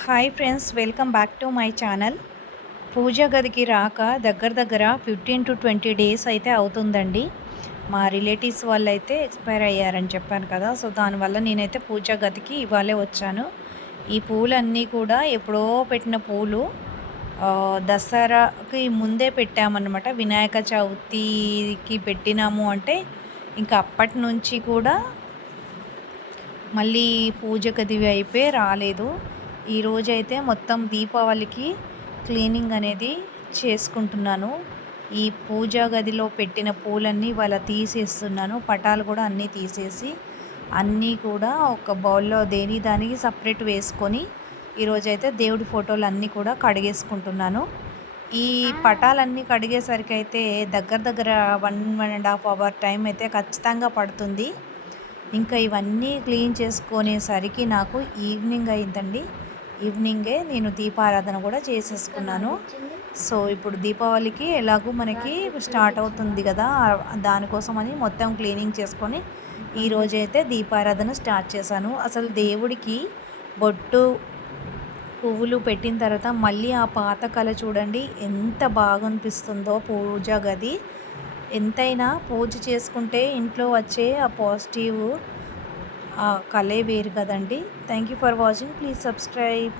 Hi friends, welcome back to my channel. పూజ గదికి రాక దగ్గర దగ్గర 15 to 20 డేస్ అయితే అవుతుందండి. మా రిలేటివ్స్ వాళ్ళైతే ఎక్స్పైర్ అయ్యారని చెప్పాను కదా, సో దానివల్ల నేనైతే పూజ గదికి ఇవాళే వచ్చాను. ఈ పూలన్నీ కూడా ఎప్పుడో పెట్టిన పూలు. దసరాకి ముందే పెట్టామన్నమాట. వినాయక చవితికి పెట్టినాము అంటే ఇంకా అప్పటి నుంచి కూడా మళ్ళీ పూజ గది వైపే రాలేదు. ఈరోజైతే మొత్తం దీపావళికి క్లీనింగ్ అనేది చేసుకుంటున్నాను. ఈ పూజా గదిలో పెట్టిన పూలన్నీ వాళ్ళ తీసేస్తున్నాను. పటాలు కూడా అన్నీ తీసేసి అన్నీ కూడా ఒక బౌల్లో దానికి సపరేట్ వేసుకొని ఈరోజైతే దేవుడి ఫోటోలు అన్నీ కూడా కడిగేసుకుంటున్నాను. ఈ పటాలన్నీ కడిగేసరికి అయితే దగ్గర దగ్గర 1.5 అవర్ టైం అయితే ఖచ్చితంగా పడుతుంది. ఇంకా ఇవన్నీ క్లీన్ చేసుకునేసరికి నాకు ఈవినింగ్ అయిందండి. ఈవినింగే నేను దీపారాధన కూడా చేసేసుకున్నాను. సో ఇప్పుడు దీపావళికి ఎలాగూ మనకి స్టార్ట్ అవుతుంది కదా, దానికోసమని మొత్తం క్లీనింగ్ చేసుకొని ఈరోజైతే దీపారాధన స్టార్ట్ చేశాను. అసలు దేవుడికి బొట్టు పువ్వులు పెట్టిన తర్వాత మళ్ళీ ఆ పాత కళ చూడండి ఎంత బాగా అనిపిస్తుందో. పూజా గది ఎంతైనా పూజ చేసుకుంటే ఇంట్లో వచ్చే ఆ పాజిటివ్ కళే వేరు కదండి. Thank you for watching. Please subscribe.